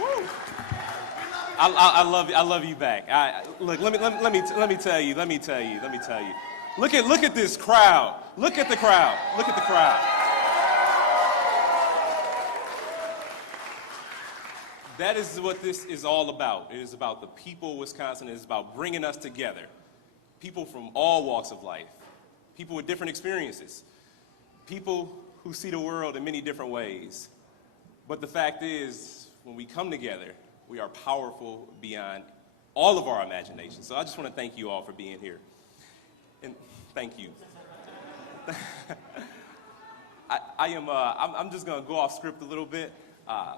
Woo. I love you back. Look, let me tell you. Look at this crowd. Look at the crowd. That is what this is all about. It is about the people of Wisconsin. It is about bringing us together. People from all walks of life. People with different experiences. People who see the world in many different ways. But the fact is, when we come together, we are powerful beyond all of our imagination. So I just want to thank you all for being here. And thank you. I'm just going to go off script a little bit.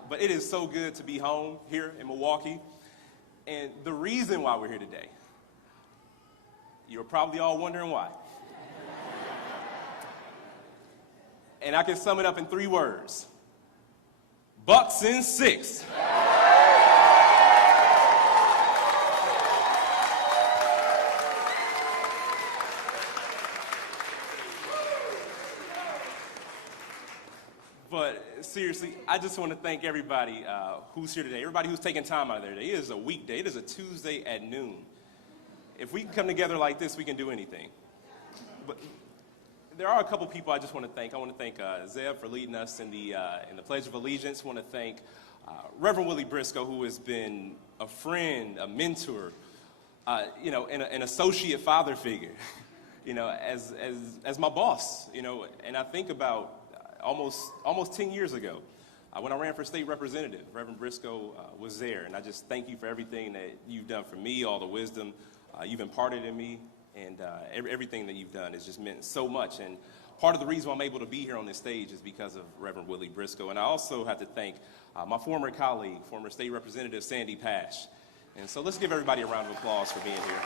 But it is so good to be home here in Milwaukee. And the reason why we're here today, you're probably all wondering why. And I can sum it up in 3 words. Bucks in 6. But seriously, I just want to thank everybody who's here today, everybody who's taking time out of their day. It is a weekday. It is a Tuesday at noon. If we can come together like this, we can do anything. But there are a couple people I just want to thank. I want to thank Zeb for leading us in the Pledge of Allegiance. I want to thank Reverend Willie Briscoe, who has been a friend, a mentor, an associate father figure, as my boss, and I think about almost 10 years ago, when I ran for state representative, Reverend Briscoe was there, and I just thank you for everything that you've done for me, all the wisdom you've imparted in me, and everything that you've done has just meant so much. And part of the reason why I'm able to be here on this stage is because of Reverend Willie Briscoe. And I also have to thank my former colleague, former state representative Sandy Pash. And so let's give everybody a round of applause for being here.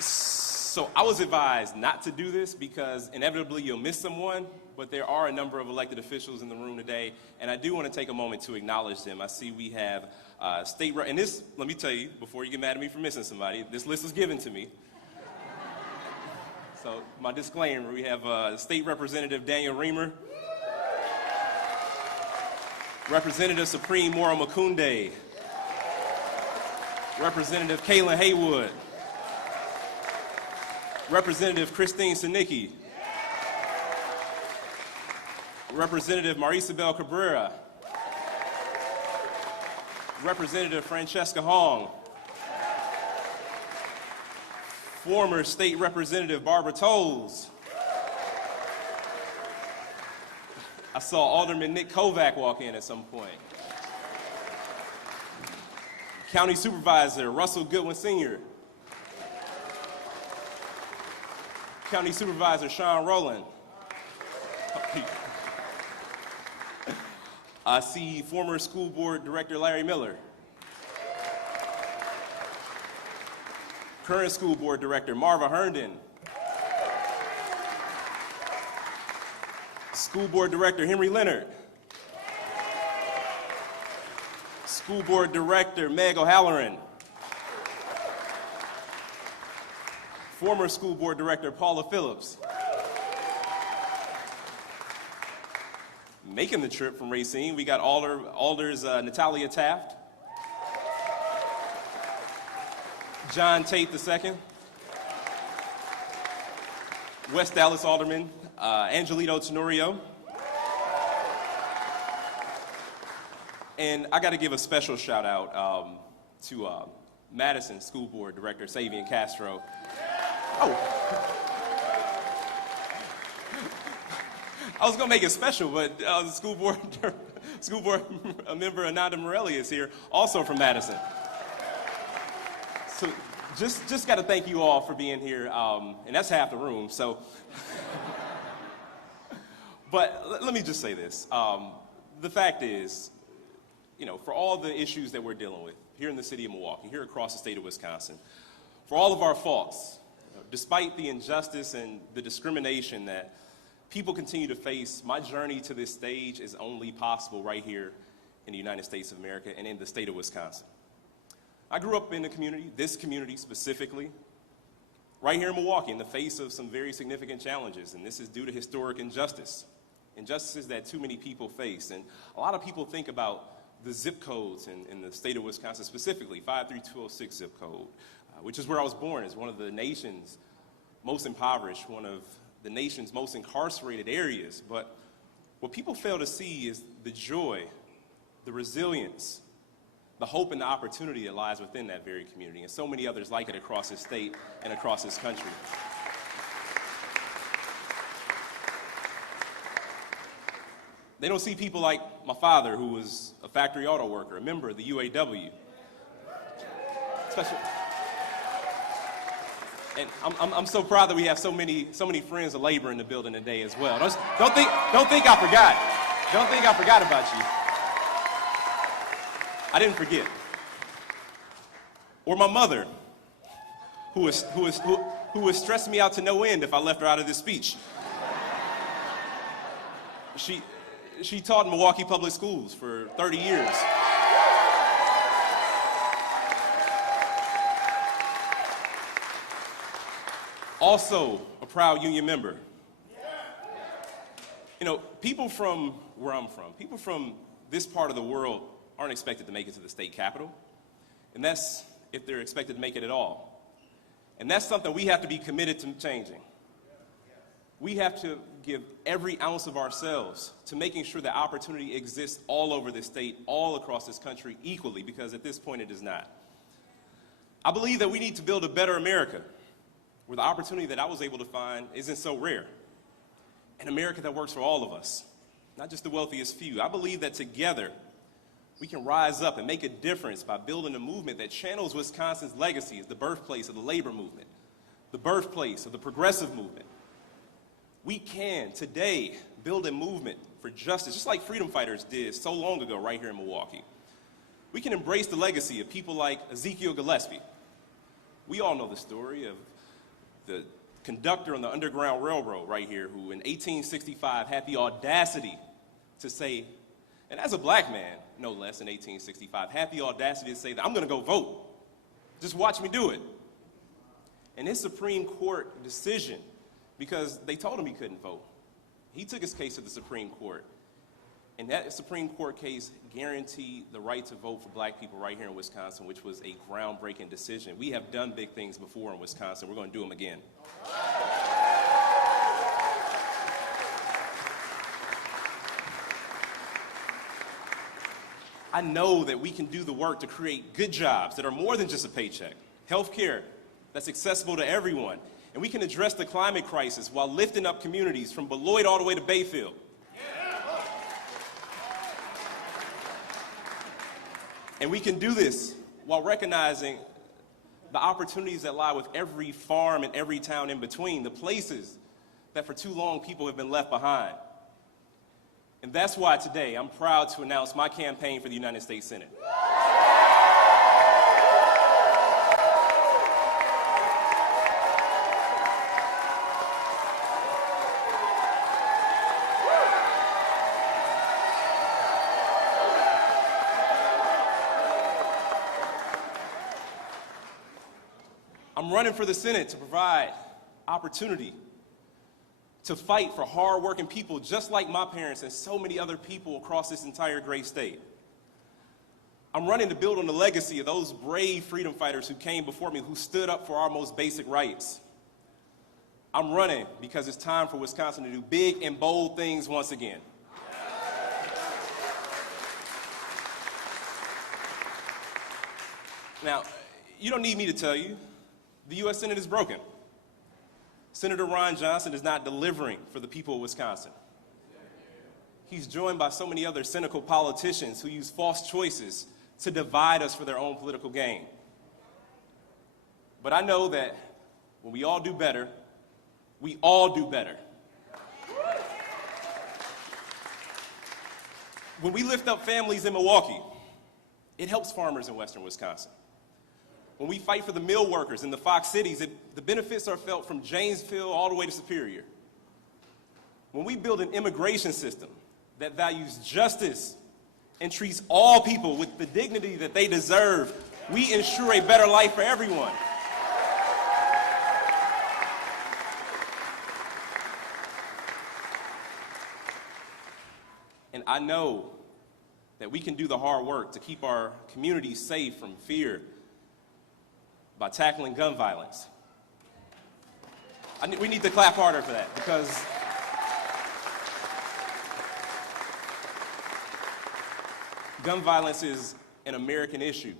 So I was advised not to do this because inevitably you'll miss someone, but there are a number of elected officials in the room today, and I do want to take a moment to acknowledge them. I see we have and this, let me tell you, before you get mad at me for missing somebody, this list was given to me. So my disclaimer, we have State Representative Daniel Reamer, Representative Supreme Mora Makunde, Representative Kaylin Haywood, Representative Christine Sinicki, Representative Marisabel Cabrera, Representative Francesca Hong, former State Representative Barbara Tolles. I saw Alderman Nick Kovac walk in at some point. County Supervisor Russell Goodwin Sr., County Supervisor Sean Rowland. I see former School Board Director Larry Miller. Current School Board Director Marva Herndon. School Board Director Henry Leonard. School Board Director Meg O'Halloran. Former School Board Director Paula Phillips. Making the trip from Racine, we got Alders Natalia Taft, John Tate II, West Dallas Alderman Angelito Tenorio, and I got to give a special shout out to Madison School Board Director Savian Castro. Oh. I was going to make it special, but the school board member Ananda Morelli is here, also from Madison. So just got to thank you all for being here, and that's half the room. So, but let me just say this: the fact is, for all the issues that we're dealing with here in the city of Milwaukee, here across the state of Wisconsin, for all of our faults, despite the injustice and the discrimination that people continue to face, my journey to this stage is only possible right here in the United States of America and in the state of Wisconsin. I grew up in a community, this community specifically, right here in Milwaukee, in the face of some very significant challenges, and this is due to historic injustice. injustices that too many people face. And a lot of people think about the zip codes in the state of Wisconsin, specifically 53206 zip code, which is where I was born. It's one of the nation's most impoverished, one of the nation's most incarcerated areas. But what people fail to see is the joy, the resilience, the hope and the opportunity that lies within that very community, and so many others like it across this state and across this country. They don't see people like my father, who was a factory auto worker, a member of the UAW. And I'm so proud that we have so many friends of labor in the building today as well. Don't think I forgot. Don't think I forgot about you. I didn't forget. Or my mother, who would stress me out to no end if I left her out of this speech. She taught in Milwaukee Public Schools for 30 years. Also a proud union member. You know, people from where I'm from, people from this part of the world aren't expected to make it to the state capitol. And that's if they're expected to make it at all. And that's something we have to be committed to changing. We have to give every ounce of ourselves to making sure that opportunity exists all over this state, all across this country equally, because at this point it does not. I believe that we need to build a better America where the opportunity that I was able to find isn't so rare. An America that works for all of us, not just the wealthiest few. I believe that together we can rise up and make a difference by building a movement that channels Wisconsin's legacy as the birthplace of the labor movement, the birthplace of the progressive movement. We can today build a movement for justice, just like freedom fighters did so long ago right here in Milwaukee. We can embrace the legacy of people like Ezekiel Gillespie. We all know the story of the conductor on the Underground Railroad right here, who in 1865 had the audacity to say, and as a black man, no less, in 1865, had the audacity to say that I'm going to go vote. Just watch me do it. And his Supreme Court decision, because they told him he couldn't vote, he took his case to the Supreme Court. And that Supreme Court case guaranteed the right to vote for black people right here in Wisconsin, which was a groundbreaking decision. We have done big things before in Wisconsin. We're going to do them again. I know that we can do the work to create good jobs that are more than just a paycheck, health care that's accessible to everyone, and we can address the climate crisis while lifting up communities from Beloit all the way to Bayfield. And we can do this while recognizing the opportunities that lie with every farm and every town in between, the places that for too long people have been left behind. And that's why today I'm proud to announce my campaign for the United States Senate. I'm running for the Senate to provide opportunity to fight for hard-working people just like my parents and so many other people across this entire great state. I'm running to build on the legacy of those brave freedom fighters who came before me, who stood up for our most basic rights. I'm running because it's time for Wisconsin to do big and bold things once again. Now, you don't need me to tell you, the U.S. Senate is broken. Senator Ron Johnson is not delivering for the people of Wisconsin. He's joined by so many other cynical politicians who use false choices to divide us for their own political gain. But I know that when we all do better, we all do better. When we lift up families in Milwaukee, it helps farmers in western Wisconsin. When we fight for the mill workers in the Fox cities, the benefits are felt from Janesville all the way to Superior. When we build an immigration system that values justice and treats all people with the dignity that they deserve, we ensure a better life for everyone. And I know that we can do the hard work to keep our communities safe from fear by tackling gun violence. We need to clap harder for that, because gun violence is an American issue.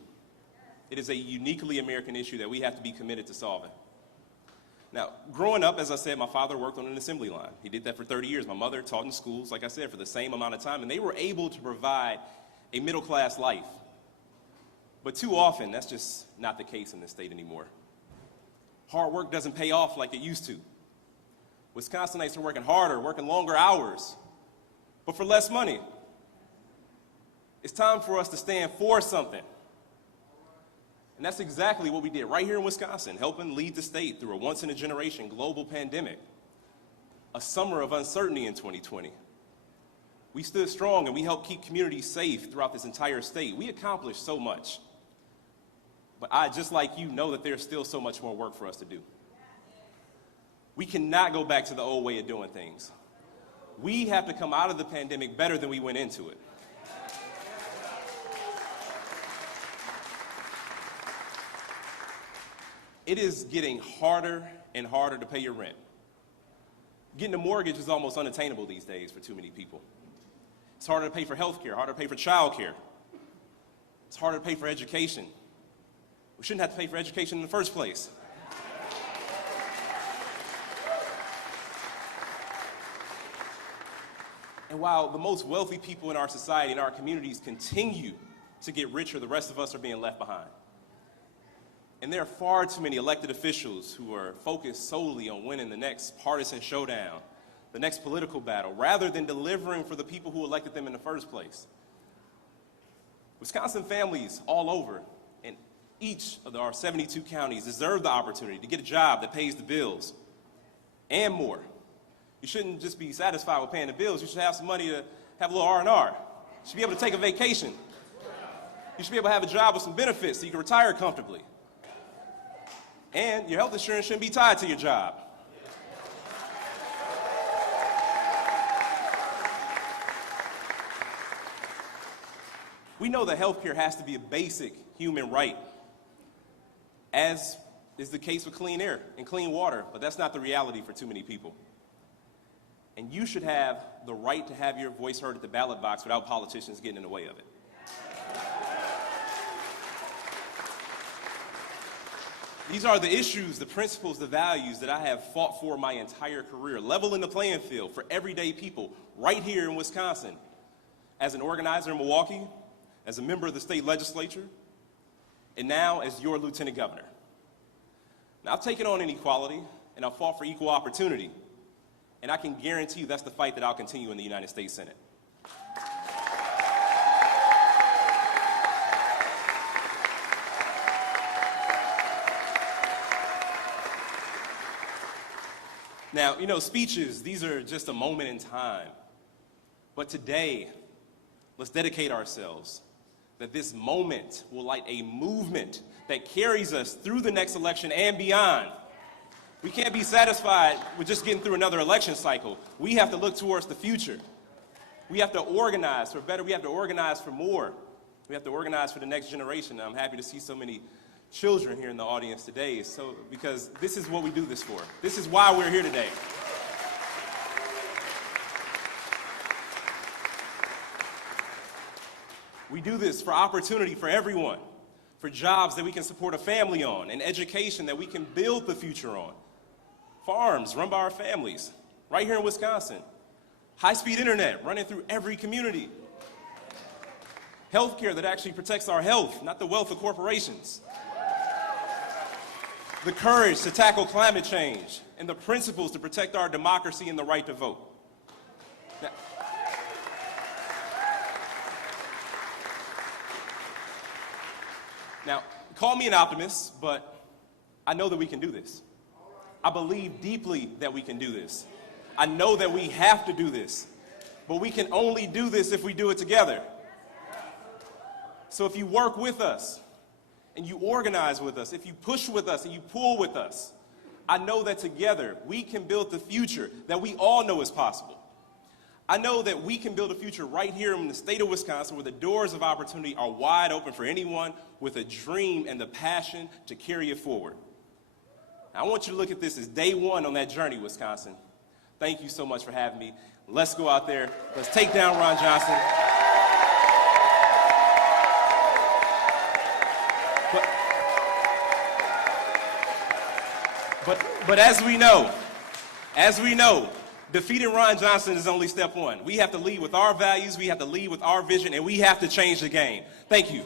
It is a uniquely American issue that we have to be committed to solving. Now, growing up, as I said, my father worked on an assembly line. He did that for 30 years. My mother taught in schools, like I said, for the same amount of time, and they were able to provide a middle-class life. But too often, that's just not the case in this state anymore. Hard work doesn't pay off like it used to. Wisconsinites are working harder, working longer hours, but for less money. It's time for us to stand for something. And that's exactly what we did right here in Wisconsin, helping lead the state through a once-in-a-generation global pandemic, a summer of uncertainty in 2020. We stood strong and we helped keep communities safe throughout this entire state. We accomplished so much. But I, just like you, know that there's still so much more work for us to do. We cannot go back to the old way of doing things. We have to come out of the pandemic better than we went into it. It is getting harder and harder to pay your rent. Getting a mortgage is almost unattainable these days for too many people. It's harder to pay for health care, harder to pay for child care. It's harder to pay for education. We shouldn't have to pay for education in the first place. And while the most wealthy people in our society, in our communities, continue to get richer, the rest of us are being left behind. And there are far too many elected officials who are focused solely on winning the next partisan showdown, the next political battle, rather than delivering for the people who elected them in the first place. Wisconsin families all over, in each of our 72 counties, deserve the opportunity to get a job that pays the bills and more. You shouldn't just be satisfied with paying the bills. You should have some money to have a little R&R. You should be able to take a vacation. You should be able to have a job with some benefits so you can retire comfortably. And your health insurance shouldn't be tied to your job. We know that health care has to be a basic human right, as is the case with clean air and clean water, but that's not the reality for too many people. And you should have the right to have your voice heard at the ballot box without politicians getting in the way of it. These are the issues, the principles, the values that I have fought for my entire career, leveling the playing field for everyday people right here in Wisconsin. As an organizer in Milwaukee, as a member of the state legislature, and now as your lieutenant governor. Now, I've taken on inequality, and I've fought for equal opportunity, and I can guarantee you that's the fight that I'll continue in the United States Senate. Now, you know, speeches, these are just a moment in time. But today, let's dedicate ourselves that this moment will light a movement that carries us through the next election and beyond. We can't be satisfied with just getting through another election cycle. We have to look towards the future. We have to organize for better. We have to organize for more. We have to organize for the next generation. And I'm happy to see so many children here in the audience today, because this is what we do this for. This is why we're here today. We do this for opportunity for everyone, for jobs that we can support a family on, and education that we can build the future on. Farms run by our families, right here in Wisconsin. High-speed internet running through every community. Healthcare that actually protects our health, not the wealth of corporations. The courage to tackle climate change, and the principles to protect our democracy and the right to vote. Now, call me an optimist, but I know that we can do this. I believe deeply that we can do this. I know that we have to do this, but we can only do this if we do it together. So if you work with us, and you organize with us, if you push with us and you pull with us, I know that together we can build the future that we all know is possible. I know that we can build a future right here in the state of Wisconsin where the doors of opportunity are wide open for anyone with a dream and the passion to carry it forward. I want you to look at this as day one on that journey, Wisconsin. Thank you so much for having me. Let's go out there. Let's take down Ron Johnson. But as we know, defeating Ron Johnson is only step one. We have to lead with our values, we have to lead with our vision, and we have to change the game. Thank you.